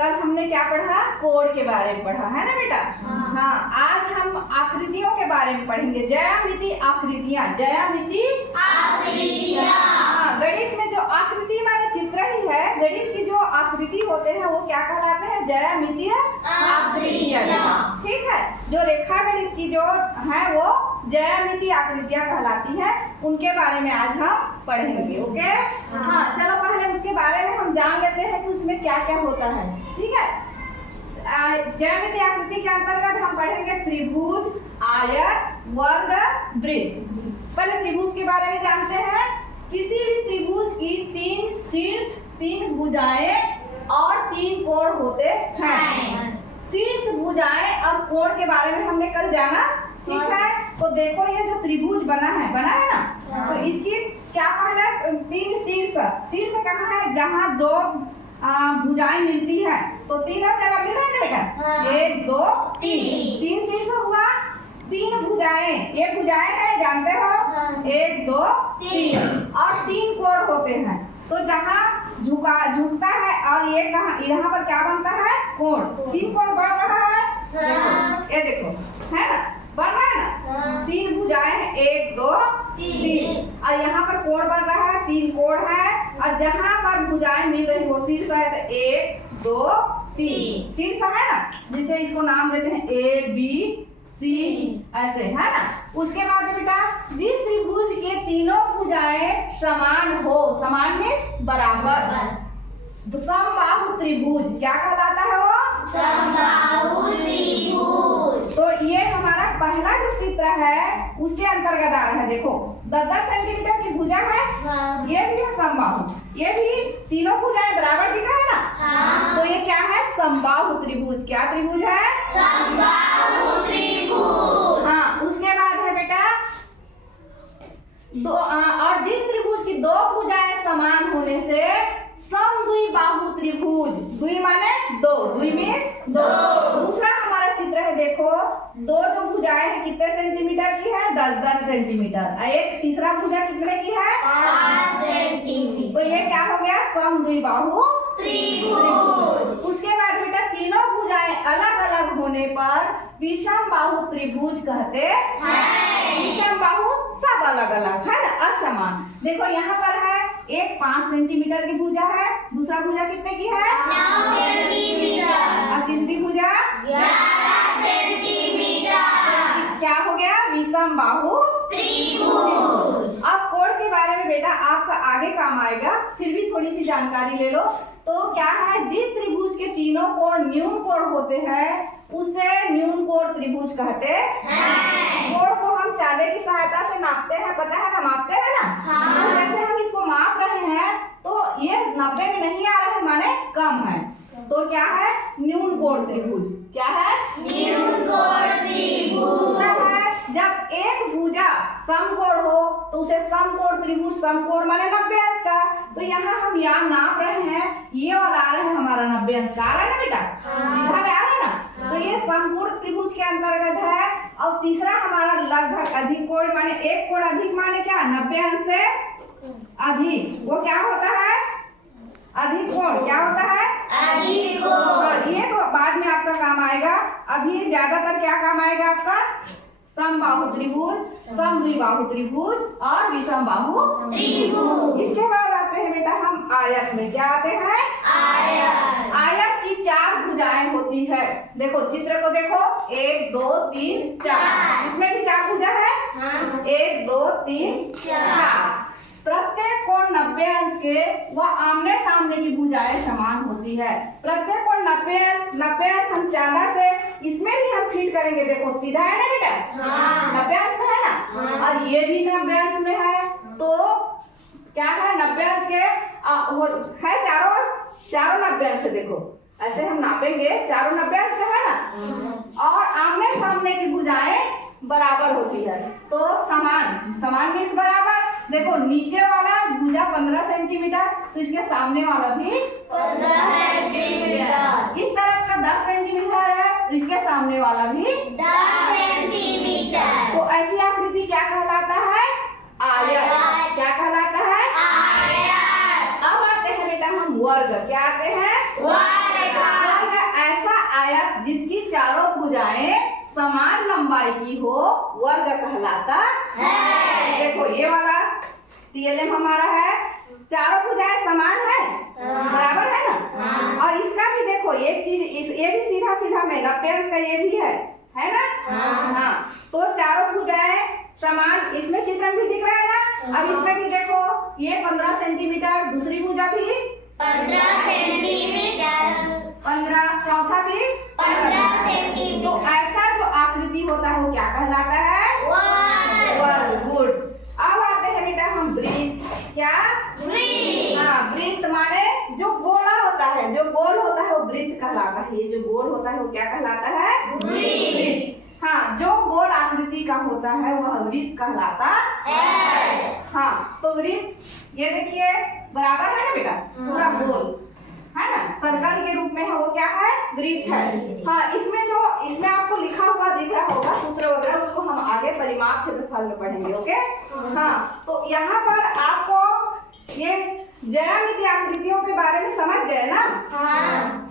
कल हमने क्या पढ़ा? कोण के बारे में पढ़ा है ना बेटा। हाँ, आज हम आकृतियों के बारे में पढ़ेंगे। ज्यामिति आकृतियां, ज्यामिति आकृतियां। हाँ, गणित में जो आकृति माने चित्र ही है, गणित की जो आकृति होते हैं वो क्या कहलाते हैं? ज्यामितीय आकृतियां। ठीक है, जो रेखा गणित की जो है वो ज्यामितीय आकृतियां कहलाती हैं, उनके बारे में आज हम पढ़ेंगे। ओके, हाँ, चलो पहले उसके बारे में हम जान लेते हैं कि उसमें क्या क्या होता है। ठीक है, ज्यामितीय आकृति के अंतर्गत हम पढ़ेंगे त्रिभुज, आयत, वर्ग, वृत्त। पहले त्रिभुज के बारे में जानते हैं। किसी भी त्रिभुज की 3 शीर्ष, 3 भुजाएं और 3 कोण होते हैं। शीर्ष, भुजाएं और कोण के बारे में हमने कल जाना। ठीक है, तो देखो ये जो त्रिभुज बना है ना, तो इसकी क्या पहले 3 शीर्ष, शीर्ष कहाँ है? जहाँ 2 भुजाएं मिलती है, तो 3 जगह मिल रहा है ना बेटा। 1 2 3 शीर्ष हुआ, 3 भुजाएं, ये भुजाएं है जानते हो, 1 2 3 और 3 कोण होते हैं। तो जहाँ झुकता है और ये कहाँ, यहाँ पर क्या बनता है? कोण। 3 कोण बन रहा है, देखो ये देखो है ना, बन रहा है ना। 3 भुजाएं हैं, 1 2 3 और यहाँ पर कोण बन रहा है, 3 कोण है। और जहाँ पर भुजाएं मिल रही वो शीर्ष है, तो 1 2 3 शीर्ष है ना, जिसे इसको नाम देते हैं A B C, ऐसे है ना। उसके बाद बेटा जिस त्रिभुज के तीनों भुजाएं समान हो, समान मीन्स बराबर, समबाहु त्रिभुज क्या कहलाता है? वो समबाहु त्रिभुज। तो ये हमारा पहला जो चित्र है उसके अंतर्गत आ रहा है। देखो 10-10 सेंटीमीटर की भुजा है, ये भी है समबाहु, ये भी तीनों भुजाएं बराबर दिखा है ना। तो ये क्या है? समबाहु त्रिभुज। क्या त्रिभुज है? समबाहु त्रिभुज। हाँ, उसके बाद है बेटा और जिस त्रिभुज की 2 भुजाएं समान होने से समद्विबाहु त्रिभुज। द्वि माने 2, द्वि मीन्स 2। दूसरा हमारा चित्र है, देखो 2 जो भुजाएं हैं कितने सेंटीमीटर की है? 10-10 सेंटीमीटर। एक तीसरा भुजा कितने की है? 5 सेंटीमीटर। तो ये क्या हो गया? समद्विबाहु त्रिभुज। उसके बाद बेटा तीनों भुजाएं अलग अलग होने पर विषमबाहु त्रिभुज कहते हैं। विषमबाहु सब अलग अलग है ना, असमान। देखो यहाँ पर है एक 5 सेंटीमीटर की भुजा है, दूसरा भुजा कितने की है? 9 सेंटीमीटर और तीसरी भुजा 11 सेंटीमीटर। क्या हो गया? विषमबाहु त्रिभुज। अब कोण के बारे में बेटा आपका आगे काम आएगा, फिर भी थोड़ी सी जानकारी ले लो। तो क्या है? जिस त्रिभुज के तीनों कोण न्यून कोण होते हैं उसे न्यून कोण त्रिभुज कहते हैं। कोण को हम चादे की सहायता से नापते हैं, पता है ना, मापते हैं ना। तो जैसे हम इसको माप रहे हैं तो ये 90 में नहीं आ रहा है, माने कम है, तो क्या है? न्यून कोण त्रिभुज। क्या है? न्यून कोण त्रिभुज। दूसरा है जब एक भुजा समकोण हो तो उसे समकोण त्रिभुज, समकोण माने 90 अंश का। तो यहाँ हम यहाँ नाप रहे हैं, ये वाला आ रहा है हमारा 90 अंश का, आ रहा है ना बेटा, सीधा में आ रहा है ना। तो ये समकोण त्रिभुज के अंतर्गत है। और तीसरा हमारा लगभग अधिक कोण माने एक कोण अधिक माने क्या? 90 अंश से अधिक। वो क्या होता है? अधिक कोण। क्या होता है? अधिक कोण। ये तो बाद में आपका काम आएगा, अभी ज्यादातर क्या काम आएगा आपका? समबाहु त्रिभुज, समद्विबाहु त्रिभुज और विषमबाहु त्रिभुज। इसके बाद आते हैं बेटा हम आयत में। क्या आते हैं? आयत। आयत की 4 भुजाएं होती है। देखो चित्र को देखो, 1 2 3 4, इसमें भी 4 भुजा है। 1 2 3 4। प्रत्येक कोण 90 अंश के व आमने सामने की भुजाएं समान होती है। प्रत्येक कोण 90 अंश हम चांदा से इसमें भी हम फिट करेंगे। देखो सीधा है ना बेटा, 90 अंश में है ना, और ये भी 90 अंश में है। तो क्या है? 90 अंश के है, चारों 90 अंश से। देखो ऐसे हम नापेंगे, चारों 90 अंश का है ना। और आमने सामने की भुजाएं बराबर होती है, तो समान मीन्स बराबर। देखो नीचे वाला भुजा 15 सेंटीमीटर, तो इसके सामने वाला भी 15 सेंटीमीटर। इस तरफ का 10 सेंटीमीटर है, तो इसके सामने वाला भी 10 सेंटीमीटर। तो ऐसी आकृति क्या कहलाता है? आयत। क्या कहलाता है? आयत। अब आते हैं बेटा हम वर्ग। क्या आते हैं? वर्ग। चारों भुजाएं समान लंबाई की हो वर्ग कहलाता है। देखो ये वाला TLM हमारा है, चारों भुजाएं समान है, बराबर है ना। और इसका भी देखो एक चीज, ये भी सीधा सीधा में 90 अंश का ये भी है ना। हाँ, तो चारों भुजाएं समान, इसमें चित्र भी दिख रहा है ना। अब इसमें भी देखो ये 15 सेंटीमीटर, दूसरी भुजा भी 15 सेंटीमीटर, 15, चौथा भी 15 सेंटीमीटर। तो ऐसा जो आकृति होता है वो क्या कहलाता है? वर्ग। गुड। अब आते हैं बेटा हम वृत्त। क्या? वृत्त। हाँ, वृत्त माने जो गोला होता है, जो गोल होता है वो वृत्त कहलाता है। ये जो गोल होता है वो क्या कहलाता है? वृत्त। हाँ, जो गोल आकृति का होता है वह वृत्त कहलाता है। हाँ, तो वृत्त ये देखिए बराबर है ना बेटा, पूरा गोल है ना, सर्कल के रूप में है, वो क्या है? वृत्त है। हाँ, इसमें आपको लिखा हुआ दिख रहा होगा सूत्र वगैरह, उसको हम आगे परिमाप क्षेत्रफल में पढ़ेंगे। ओके। हाँ, तो यहाँ पर आपको ये ज्यामितीय आकृतियों के बारे में समझ गए ना।